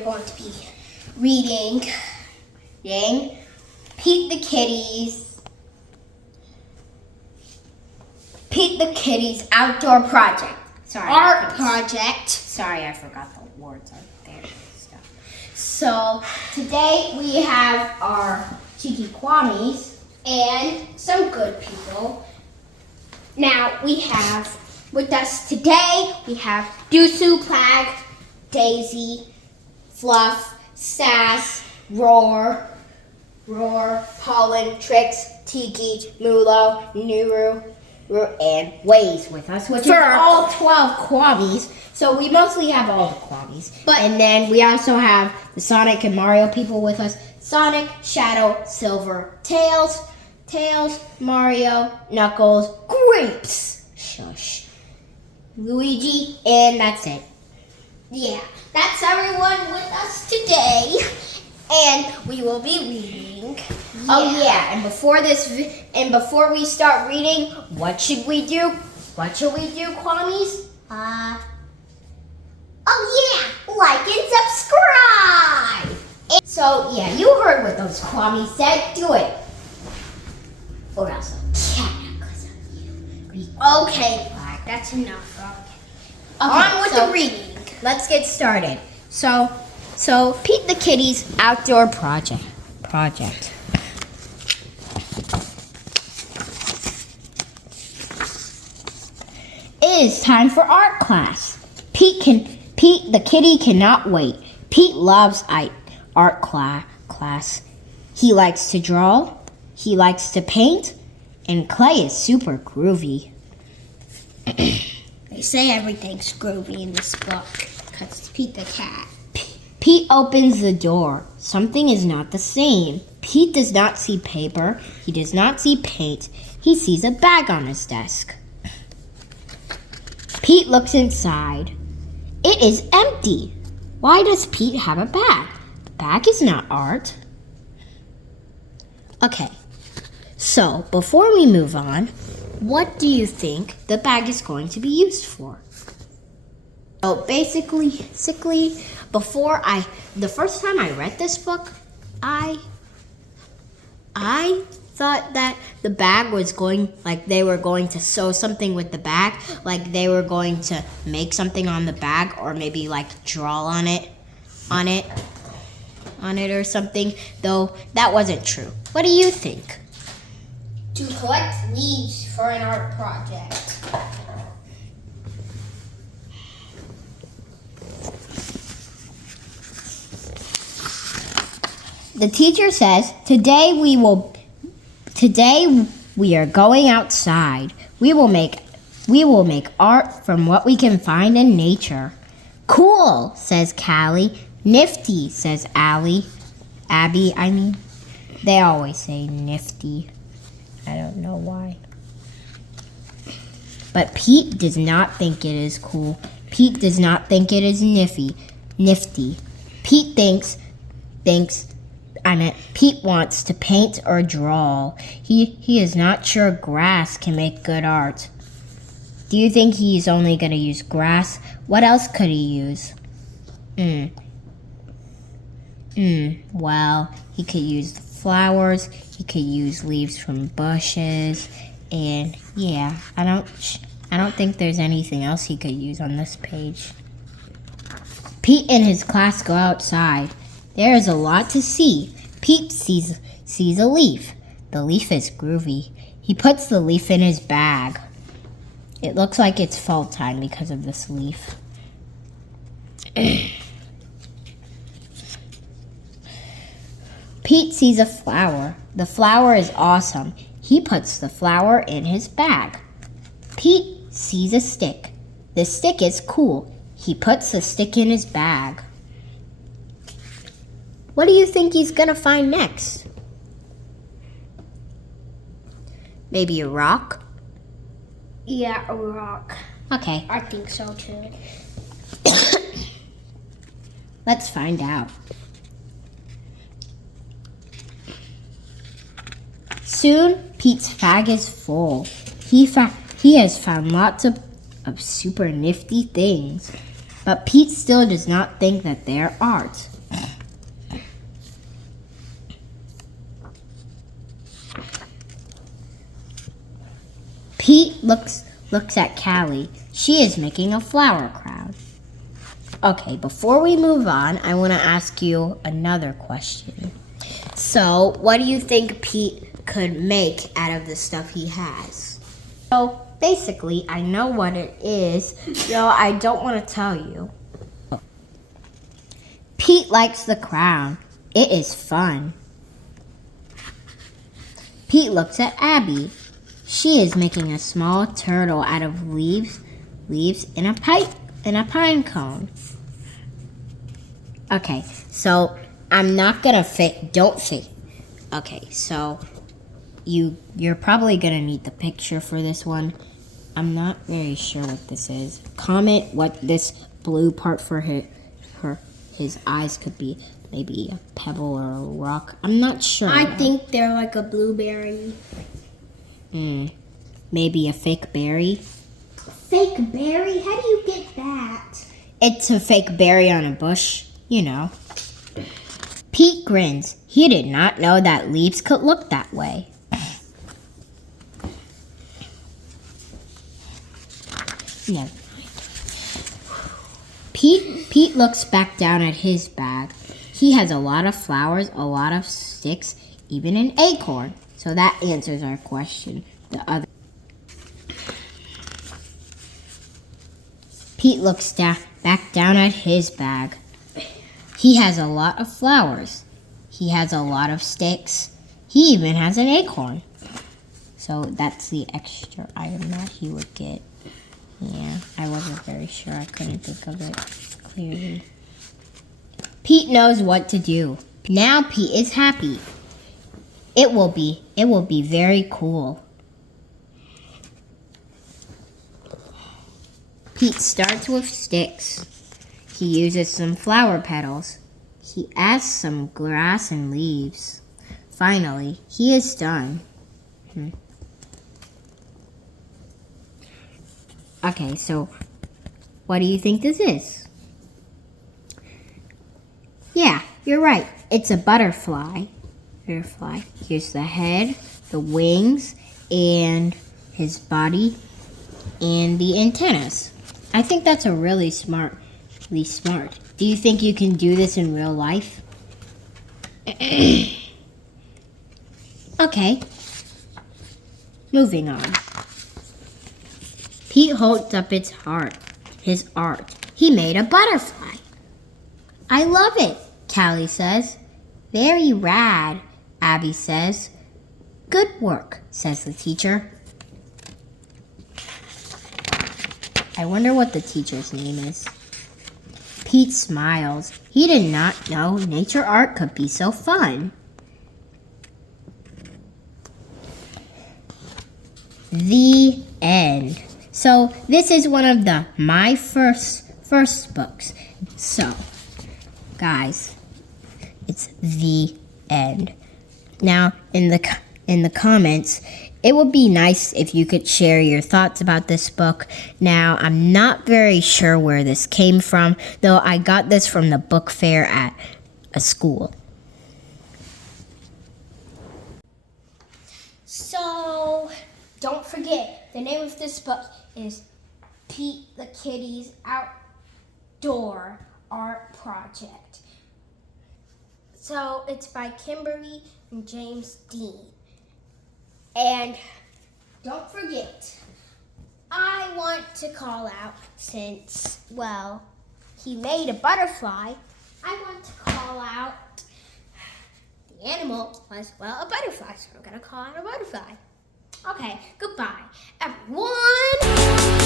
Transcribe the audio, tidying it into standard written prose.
are going to be reading Pete the Kitty's outdoor project. Art project. Sorry, I forgot the words are there and stuff. So today we have our cheeky Kwamis and some good people. Now we have with us today, we have Dusu, Plag, Daisy, Fluff, Sass, Roar, Pollen, Trix, Tiki, Mulo, Nuru, and Waze with us, which are all 12 Kwamis. So we mostly have all the Kwamis. And then we also have the Sonic and Mario people with us. Sonic, Shadow, Silver, Tails, Mario, Knuckles, Grapes, Shush, Luigi, and that's it. Yeah, that's everyone with us today. And we will be reading. Yeah. Oh yeah, and before we start reading, what should we do? What should we do, Kwamis? Oh yeah, like and subscribe. So yeah, you heard what those Kwamis said. Do it. Or else I'll because of you. Okay, that's enough. Okay, on with the reading. Let's get started. So Pete the Kitty's outdoor project. It is time for art class. Pete the Kitty cannot wait. Pete loves art class. He likes to draw. He likes to paint, and clay is super groovy. They say everything's groovy in this book because it's Pete the cat. Pete opens the door. Something is not the same. Pete does not see paper. He does not see paint. He sees a bag on his desk. Pete looks inside. It is empty. Why does Pete have a bag? The bag is not art. Okay, so before we move on, what do you think the bag is going to be used for? Oh, basically, the first time I read this book, I thought that the bag was they were going to sew something with the bag, like they were going to make something on the bag, or maybe like draw on it or something, though that wasn't true. What do you think? To collect leaves for an art project. The teacher says, today we are going outside. We will make art from what we can find in nature. Cool, says Callie. Nifty, says Abby. They always say nifty. I don't know why. But Pete does not think it is cool. Pete does not think it is nifty. Pete Pete wants to paint or draw. He is not sure grass can make good art. Do you think he's only going to use grass? What else could he use? Well, he could use the flowers. He could use leaves from bushes. And yeah, I don't think there's anything else he could use on this page. Pete and his class go outside. There is a lot to see. Pete sees a leaf. The leaf is groovy. He puts the leaf in his bag. It looks like it's fall time because of this leaf. Pete sees a flower. The flower is awesome. He puts the flower in his bag. Pete sees a stick. The stick is cool. He puts the stick in his bag. What do you think he's gonna find next? Maybe a rock? Yeah, a rock. Okay. I think so too. Let's find out. Soon, Pete's bag is full. He has found lots of super nifty things. But Pete still does not think that they're art. Pete looks at Callie. She is making a flower crown. Okay, before we move on, I want to ask you another question. So, what do you think Pete could make out of the stuff he has? So, basically, I know what it is, so I don't want to tell you. Pete likes the crown. It is fun. Pete looks at Abby. She is making a small turtle out of leaves in a pine cone. Okay, so I'm not gonna don't fake. Okay, so you're probably gonna need the picture for this one. I'm not very sure what this is. Comment what this blue part for his eyes could be. Maybe a pebble or a rock. I'm not sure. I think they're like a blueberry. Maybe a fake berry. Fake berry? How do you get that? It's a fake berry on a bush, you know. Pete grins. He did not know that leaves could look that way. Never mind. Pete looks back down at his bag. He has a lot of flowers, a lot of sticks, even an acorn. So that answers our question. Pete looks back down at his bag. He has a lot of flowers. He has a lot of sticks. He even has an acorn. So that's the extra item that he would get. Yeah, I wasn't very sure. I couldn't think of it clearly. Pete knows what to do. Now Pete is happy. It will be very cool. Pete starts with sticks. He uses some flower petals. He adds some grass and leaves. Finally, he is done. Okay, so what do you think this is? Yeah, you're right. It's a butterfly. Here's the head, the wings, and his body, and the antennas. I think that's a really smart. Do you think you can do this in real life? Okay. Moving on. Pete holds up his art. He made a butterfly. I love it, Callie says. Very rad, Abby says. Good work, says the teacher. I wonder what the teacher's name is. Pete smiles. He did not know nature art could be so fun. The end. So this is one of my first books. So, guys, it's the end. Now, in the comments, it would be nice if you could share your thoughts about this book. Now, I'm not very sure where this came from, though I got this from the book fair at a school. So, don't forget, the name of this book is Pete the Kitty's Outdoor Art Project. So, it's by Kimberly and James Dean. And don't forget, I want to call out, since, well, he made a butterfly, I want to call out the animal was, well, a butterfly. So I'm going to call out a butterfly. Okay, goodbye, everyone.